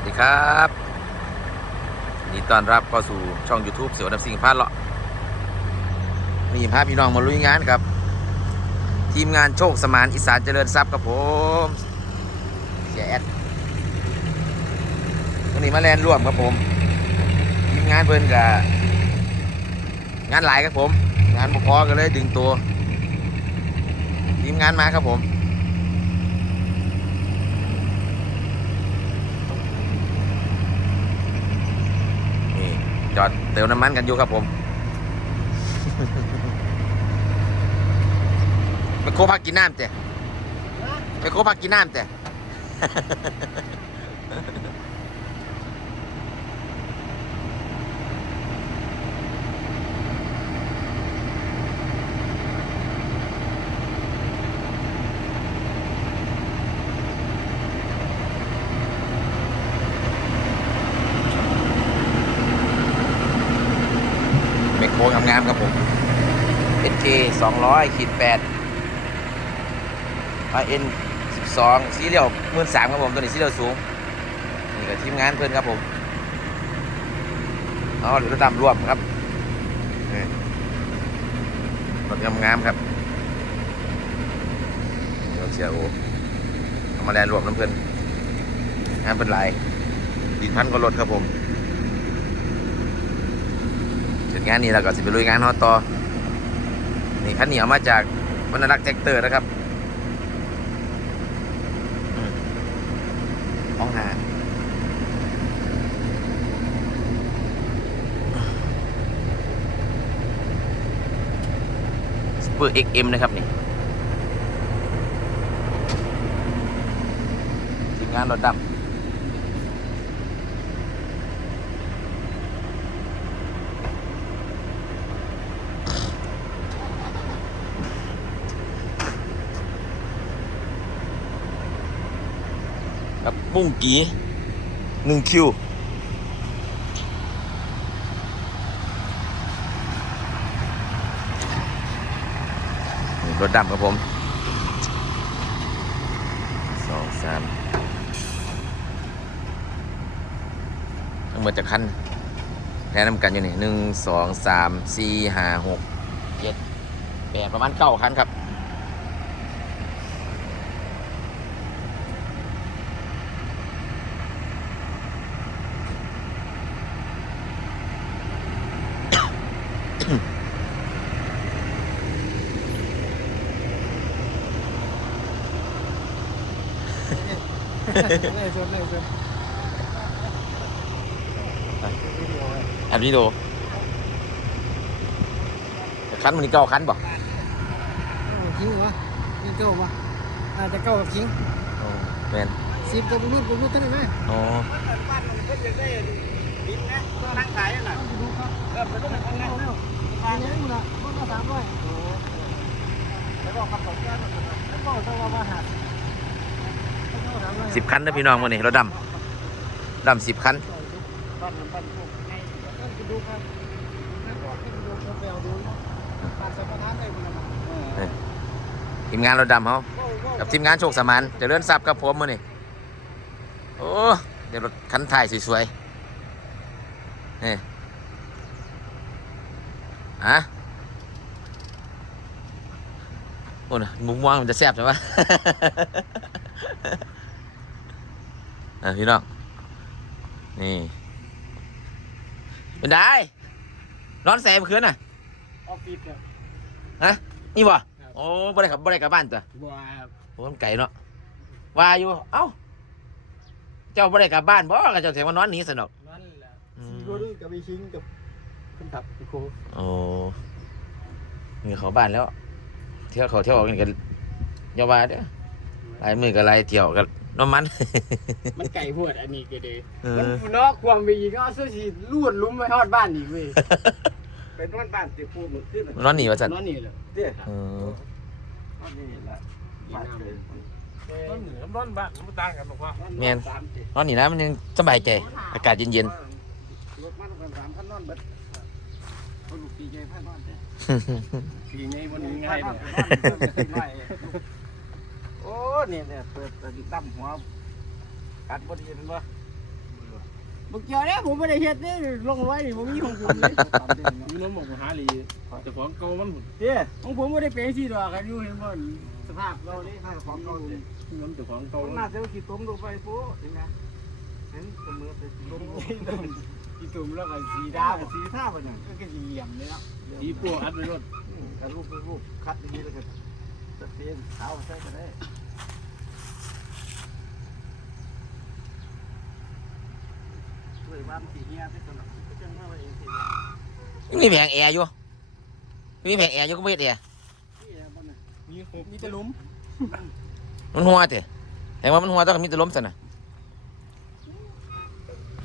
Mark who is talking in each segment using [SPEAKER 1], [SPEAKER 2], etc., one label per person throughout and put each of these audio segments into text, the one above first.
[SPEAKER 1] วัสดีครับนดีต้อนรับเข้าสู่ช่อง YouTube เสือดับสิงห์พาดเลาะมีพาพี่น้องมาลุยงานครับ ทีมงานโชคสมานอีสานเจริญทรัพย์ครับผมเสียแอดวันนี้มาแลนร่วมครับผมทีมงานเพิ่นกับงานหลายครับผม งานบพอกันเลยดึงตัว ทีมงานมาครับผม นี่จอด เติมน้ำมันกันอยู่ครับผมไปโคพักกินน้ำเจ้ไปโคพักกินน้ำเจ้ เมคโครงามๆครับผม SK 200ขีด8 RN 12สีเหลี่ยวมื่นสามครับผมตัวนี้สีเหลี่ยวสูง นี่ก็ทีมงานเพื่อนครับผมเอาเดี๋ยวเราตามรวมครับนี่รถงามๆครับเดี๋ยวเชียร์โอเอามาแลนรวมน้ำเพื่อนงานเป็นลายดินพันก็รถครับผมเสร็จงานนี้เราก็สิไปลุยงานฮอตต่อ นี่คันนี้เอามาจากวรรณรักษ์แท็กเตอร์นะครับอืมห้องหาสเปอร์ XM นะครับนี่ทีมงานรถดำ ครับบุ้งกีหนึ่งคิวรถดำครับผมสองสามทั้งหมดจะคันแนะนำกันอยู่นี่หนึ่งสองสามสี่ห้าหกเจ็ดแปดประมาณเก้าคันครับ
[SPEAKER 2] เลยสุดเลยสุดวิดีโอไว้
[SPEAKER 1] แอบนี้ดูคันมันนี่เก้าคันบ่
[SPEAKER 2] โอ้คิงวะนี่เก้าวะอาจจะเก้ากับคิง
[SPEAKER 1] แมน
[SPEAKER 2] สิบกับบุรุษบุรุษเท่านั้นไหม
[SPEAKER 1] อ๋อ
[SPEAKER 2] นั่งขายน่ะดูครับเออไปต้องไปข้างหน้าแล้วขายยังไงล่ะก็มาสามร้อยแล้วก็ขับสองแก้วแล้วก็ต้องมาหัด
[SPEAKER 1] สิบคันนะพี่น้องวันนี้รถดำดำสิบคัน
[SPEAKER 2] ทีมงา
[SPEAKER 1] นรถดำเขากับทีมงานโชคสมานจะเลื่อนซับกับผมมือนี่โอ้เดี๋ยวรถคันถ่ายสวยๆนี่อะโอ้นะมุมมองมันจะแซ่บใช่ไหม อะพี่น้อง นี่เป็นได้นอนแสบคืนน่ะ
[SPEAKER 2] ออฟฟิศครับ
[SPEAKER 1] ฮะนี่บ่โอ้บ่ได้ขับบ่ได้กลับบ้านจ้ะ
[SPEAKER 2] บัวครับ
[SPEAKER 1] โอ้มันไก่เนาะว่าอยู่ เอ้า เจ้าบ่ได้กลับบ้านบ่ก็เจ้าเสียว่านอนหนีสนอก
[SPEAKER 2] นั่นแหละ
[SPEAKER 1] อืม
[SPEAKER 2] ซีโร่ด้วยกับมีชิงกับคุณตับคุณครู
[SPEAKER 1] โอ้มีเขาบ้านแล้ว เที่ยวเขาเที่ยวออกกันกันอยาว่าเด้อหลายมือกับลายเที่ยวกัน น้ำมัน
[SPEAKER 2] มันไก่พวดอันนี้ก็ดี
[SPEAKER 1] เออ
[SPEAKER 2] มันนอกความมีก็เอาเสื้อสีลูดลุ้มไว้ฮอดบ้านอีกเว้ยเป็นบ้านบ้านตีพูดมึงขึ้น
[SPEAKER 1] นอนหนีว่าจัน
[SPEAKER 2] นอนนี่เลย
[SPEAKER 3] เด้อ
[SPEAKER 1] เออน
[SPEAKER 3] อนนี่ละ
[SPEAKER 2] บ้านเลย
[SPEAKER 3] นอนเหนือร้อนบ้านมันต่างกันหรอกว่า
[SPEAKER 1] แม่นนอนหนีนะมันยังสบายใจอากาศเย็น
[SPEAKER 2] รถมันกันสามพันนอนเบิดเขาลูกปีใหญ่พันนอนเด้
[SPEAKER 1] ๆ
[SPEAKER 2] ปีใหญ่วันนี้ง่ายเลย
[SPEAKER 3] โอ้เนี่ยเนี่ยเปิดติดตั้มหัวกัดพอดีเป็นว่า
[SPEAKER 2] บุกเกี่ยวเนี่ยผมไม่ได้เฮ็ดนี่ลงไว้นี่ผมมีของผมเลย
[SPEAKER 3] มีน้ำบอกหาลีแต่ของเก่ามันหุ่น
[SPEAKER 2] เด้ของผมไม่ได้เป็นที่ดอกกันอยู่เห็นบ่สภาพเรานี่ให้ของเราเลย
[SPEAKER 3] น้ำแต่ของเก่า
[SPEAKER 2] ต้นน่าจะขี้ต้มลงไปปุ๊เห็นไหมเห็นเสมอไปต้มขี้ต้มแล้วก็สีดาสีท่าบ่เนี่ยก็สีเหลี่ยมเลยเนาะ
[SPEAKER 3] ดีปัวอัดไปรถ
[SPEAKER 2] กระรูปกระรูปคัดดีๆแล้วก็จะเปลี่ยนขาวใส่ก็ได้ช่วยบ้านสีเงี้ยที่สนับก็จังว่าเองสิ
[SPEAKER 1] มีแผงแอร์อยู่ มีแผงแอร์อยู่ก็ไม่เฮ็ดแอร์
[SPEAKER 3] มีครบ
[SPEAKER 2] มีแต่ลุม
[SPEAKER 1] มันหัวเตะแต่ว่ามันหัวต้องมีแตะล้มสินะ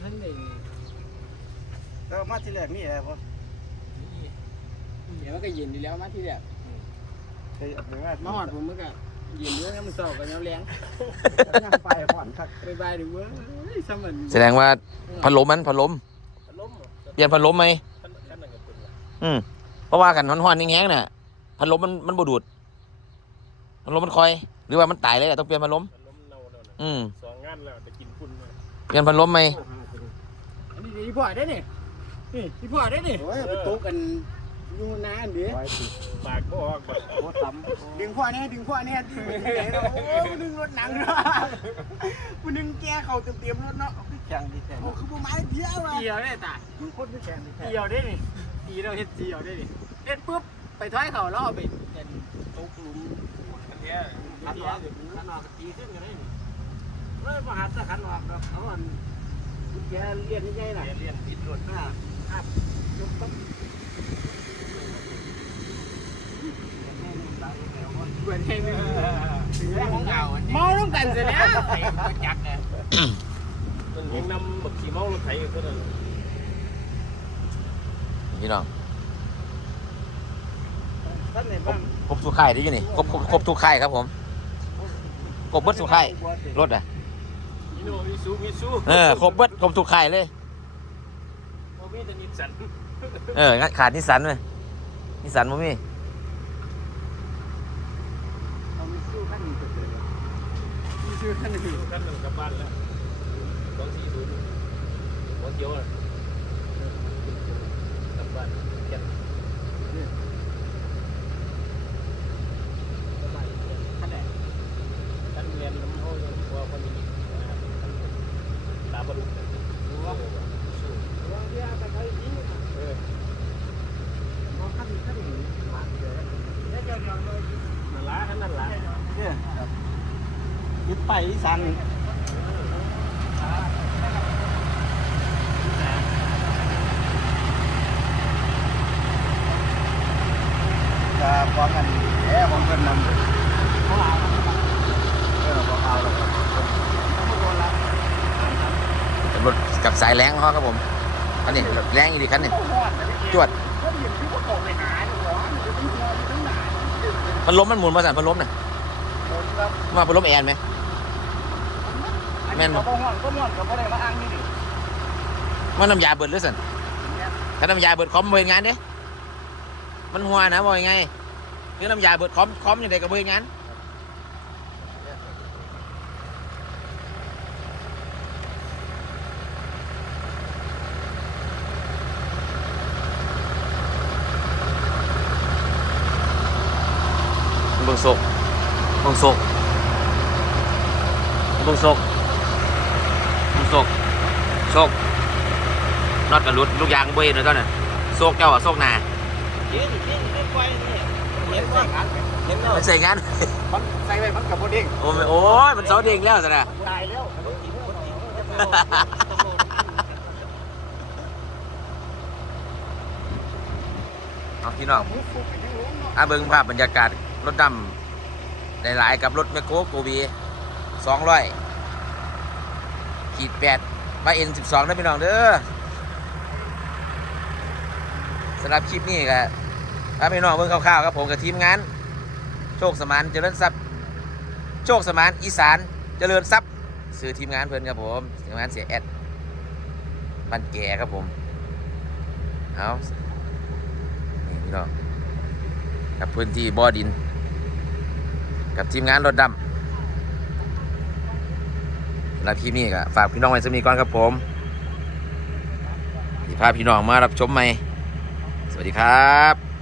[SPEAKER 2] นั่นเองแล้วมาที่แรกนี่แหละพ่อเดี๋ยวมันก็เย็นอยู่แล้วมาที่แรกเคยเอาไปว่ามาหอดผมมันก็เย็นด้วยนะมันสอบกันแล้วแรงไปผ่อนคักไปบายดูเว้ยสมัน
[SPEAKER 1] แสดงว่าพัดลมมันพัดลม
[SPEAKER 3] ล้ม
[SPEAKER 1] เปลี่ยนพัดลมไหม
[SPEAKER 3] ขั้นขั้นนั่นก็เป็น
[SPEAKER 1] อืมเพราะว่ากันฮ้อนๆแห้งๆน่ะพัดลมมันมันบ่ดูดพัดลมมันคอย หรือว่ามันตายเลยอะต้องเปลี่ยนพัดลม
[SPEAKER 3] ล้มเน่าแล้วนะ
[SPEAKER 1] อืม
[SPEAKER 3] สองงานแล้วจะกินฝุ่นเลย
[SPEAKER 1] เปลี่ยนพัดลมไหม
[SPEAKER 2] อันนี้ที่พ่อได้นี่นี่ที่พ่อได้นี่โอ้ยไปตกกัน อยู่นานเด้
[SPEAKER 3] ปากก็ออกแบบ
[SPEAKER 2] โคตรต่ำดึงพ่อเนี่ยดึงพ่อเนี่ยดึงไปไหนเนาะโอ้ยดึงรถหนังเนาะมันดึงแกเขาเต็มๆรถเนาะแข่งดีแข่งโอ้คือประมาณเดียวอะเดียวได้ตามันโคตรไม่แข่งเดียวได้นี่ดีเราเฮ็ดเดียวได้นี่เฮ็ดปุ๊บไปท้ายเขาแล้วเอาไปเป็นตกหลุม
[SPEAKER 3] อันเนี้ย
[SPEAKER 2] ขันหอกขันหอกตีขึ้นกันได้นี่เริ่มมาหาตะขันหอกครับเอาอันแกเรียนยังไงล่ะ
[SPEAKER 3] เรียนติดรถ
[SPEAKER 2] อ่าครับยกปั๊บ เปิดให้มึงของเก่าเมาต้องกันเสร็จแล้วจักเนี่ย
[SPEAKER 3] มันยังนำบักขี่เมารถไถก็นั่น
[SPEAKER 1] พี่น้อง
[SPEAKER 2] ท่านเห็น
[SPEAKER 1] คร
[SPEAKER 2] บ้า
[SPEAKER 1] บ
[SPEAKER 2] ง
[SPEAKER 1] ครบทุกค่ายได้ยังนี่ครบครบครบทุกค่ายครับผมครบเบิดทุกค่ายรถอะ
[SPEAKER 3] มิโนมิซูมิซู
[SPEAKER 1] เออครบเบิดครบทุกค่ายเลย
[SPEAKER 3] โอ้มีแต่นิสสัน
[SPEAKER 1] เอองั้นขาดนิสสันไหมนิสสันบ่มี
[SPEAKER 2] เอามีชื่อ ขั้นหนึ่งเลยชื่อขั้นหนึ่ง
[SPEAKER 3] ขั้นหนึ่งกลับบ้านแล้วสองสี่ศูนย์หัวเขียวอะกลับบ้านแก่น
[SPEAKER 2] ขั้นไหน
[SPEAKER 3] ท่านเรียนน้ำเขายังกว่าคนนี้นะครับท่านตาบรุษรู้ว่าสู้
[SPEAKER 2] ว่าที่อาไปเขาอีกที
[SPEAKER 3] เออ
[SPEAKER 2] มองขั้นขั้นหนึ่งมาเดี๋ยวแล้วเดี๋ยวเดี๋ยวเลย
[SPEAKER 3] นั่นละท่านนั่นละ
[SPEAKER 2] เนี่ยยึดไปอีสานจะฟ้องกันแค่ของเพิ่นนำเขาเอาเออเขาเอาแล้วครับเละ
[SPEAKER 1] รถกับสายแรงเขาครับผมอันนี้แรงอีดีคันนี่จวด
[SPEAKER 2] เขาเห็นที่เขาตกไปหาเนี่ยหรอมันจะต้องรออยู่ตั้งนาน
[SPEAKER 1] พัดลมมันหมุนมาสั่นพัดลมน่ะ
[SPEAKER 2] ครับ
[SPEAKER 1] มาพัดลมแอนไหม แม่นบ่
[SPEAKER 2] เขาห่วงก็ห่วงกับอะไรมาอ้างนี่ดิ
[SPEAKER 1] มันน้ำยาเบิดหรือสั่นถ้าน้ำยาเบิดคอมบ่เฮ็ดงานเด้มันหัวนะบ่ยังไงคือน้ำยาเบิดคอมคอมยังไงก็บ่เฮ็ดงานเบิ่งโศกเบิ่งโศกเบิ่งโศกเบิ่งโศกโศกน็อตกับรุดลูกยางเบ่เห็นเลยตอนนั้นโศกเจ้าอะโศกหนา
[SPEAKER 2] เห็นเห็นเห็นไว้นี่เห็นไว้กันเห็นแล้ว
[SPEAKER 1] มันใส่งาน
[SPEAKER 2] มันใส่ไว้มันกับโบเด้ง
[SPEAKER 1] โอ้ยโอ้ยมันเสาเด้งแล้วสินะ
[SPEAKER 2] ตายแล้ว
[SPEAKER 1] เอาพี่น้องอาเบิ่งภาพบรรยากาศรถดำหลายๆกับรถแมคโครโกบี สองร้อยขีดแปดมาเอ็นสิบสองนะพี่น้องเด้อสำหรับคลิปนี้ก็ถ้าพี่น้องเบิ่งคร่าวๆครับผมกับทีมงาน โชคสมานเจริญทรัพย์โชคสมานอีสานเจริญทรัพย์ซื้อทีมงานเพื่อนครับผมทีมงานเสียแอดบันแก่ครับผมเอานี่พี่น้องกับพื้นที่บ่อดิน กับทีมงานรถดำ นาทีนี้ก็ฝากพี่น้องไว้สมีก่อนครับผมที่พาพี่น้องมารับชมใหม่ สวัสดีครับ